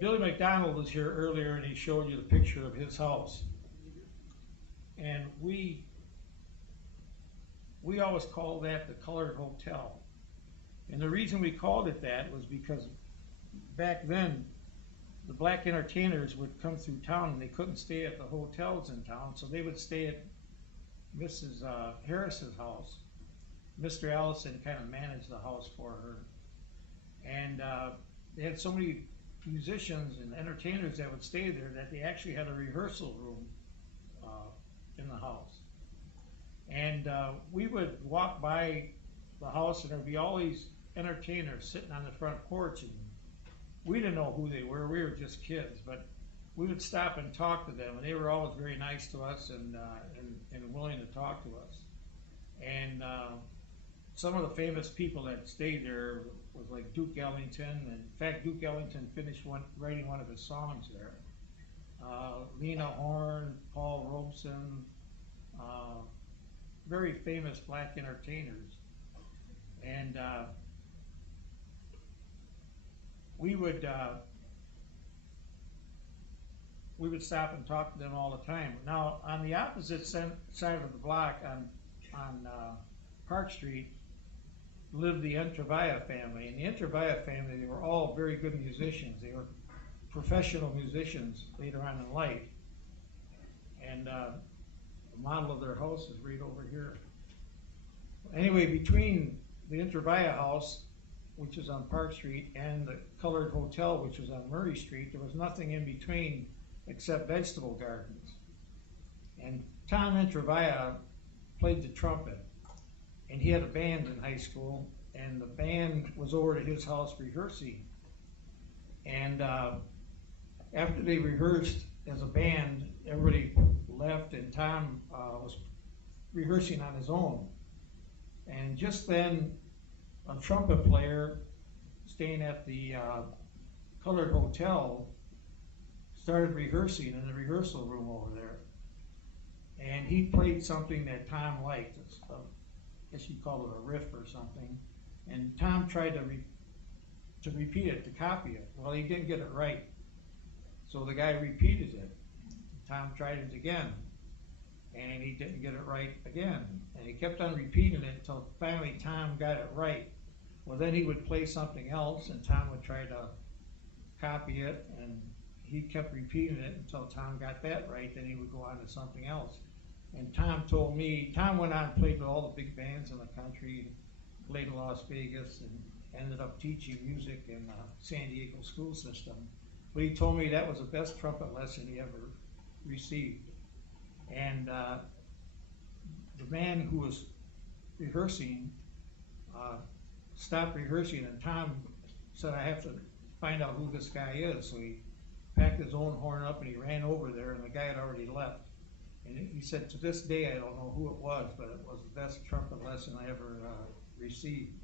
Billy McDonald was here earlier and he showed you the picture of his house. And we always called that the Colored Hotel. And the reason we called it that was because back then the black entertainers would come through town and they couldn't stay at the hotels in town, so they would stay at Mrs. Harris's house. Mr. Allison kind of managed the house for her. And they had so many musicians and entertainers that would stay there that they actually had a rehearsal room in the house. And we would walk by the house and there'd be all these entertainers sitting on the front porch, and we didn't know who they were. We were just kids, but we would stop and talk to them, and they were always very nice to us and willing to talk to us. And some of the famous people that stayed there was like Duke Ellington. And in fact, Duke Ellington finished writing one of his songs there. Lena Horne, Paul Robeson, very famous black entertainers. And we would stop and talk to them all the time. Now, on the opposite side of the block on Park Street lived the Entrevilla family. And the Entrevilla family, they were all very good musicians. They were professional musicians later on in life. And the model of their house is right over here. Anyway, between the Entrevilla house, which is on Park Street, and the Colored Hotel, which was on Murray Street, there was nothing in between except vegetable gardens. And Tom Entrevilla played the trumpet, and he had a band in high school, and the band was over at his house rehearsing. And after they rehearsed as a band, everybody left, and Tom was rehearsing on his own. And just then, a trumpet player staying at the Colored Hotel started rehearsing in the rehearsal room over there. And he played something that Tom liked. It's, I guess you'd call it a riff or something. And Tom tried to repeat it, to copy it. Well, he didn't get it right. So the guy repeated it. Tom tried it again, and he didn't get it right again. And he kept on repeating it until finally Tom got it right. Well, then he would play something else, and Tom would try to copy it, and he kept repeating it until Tom got that right. Then he would go on to something else. And Tom told me, Tom went on and played with all the big bands in the country, played in Las Vegas, and ended up teaching music in the San Diego school system. But he told me that was the best trumpet lesson he ever received. And the man who was rehearsing stopped rehearsing, and Tom said, I have to find out who this guy is. So he packed his own horn up and he ran over there, and the guy had already left. And he said, to this day, I don't know who it was, but it was the best trumpet lesson I ever received.